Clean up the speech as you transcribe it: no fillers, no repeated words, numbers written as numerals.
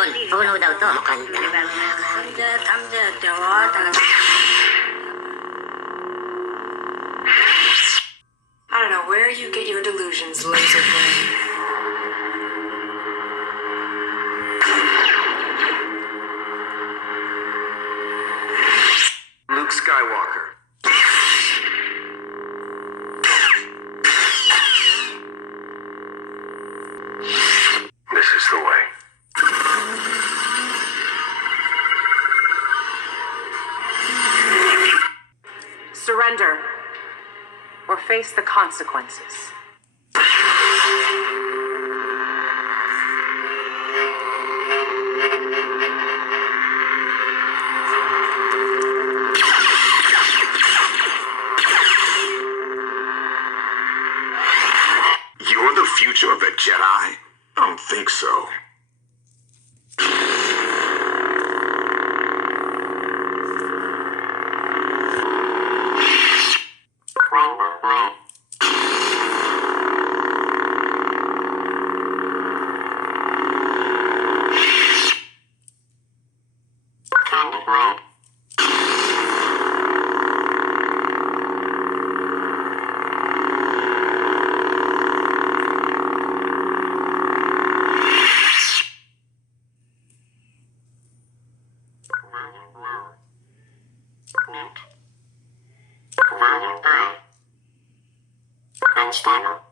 Yun, puno daw to. Maganda. I don't know where you get your delusions, laser brain. Luke Skywalker. This is the way. Surrender, or face the consequences. You're the future of the Jedi? I don't think so. Channel.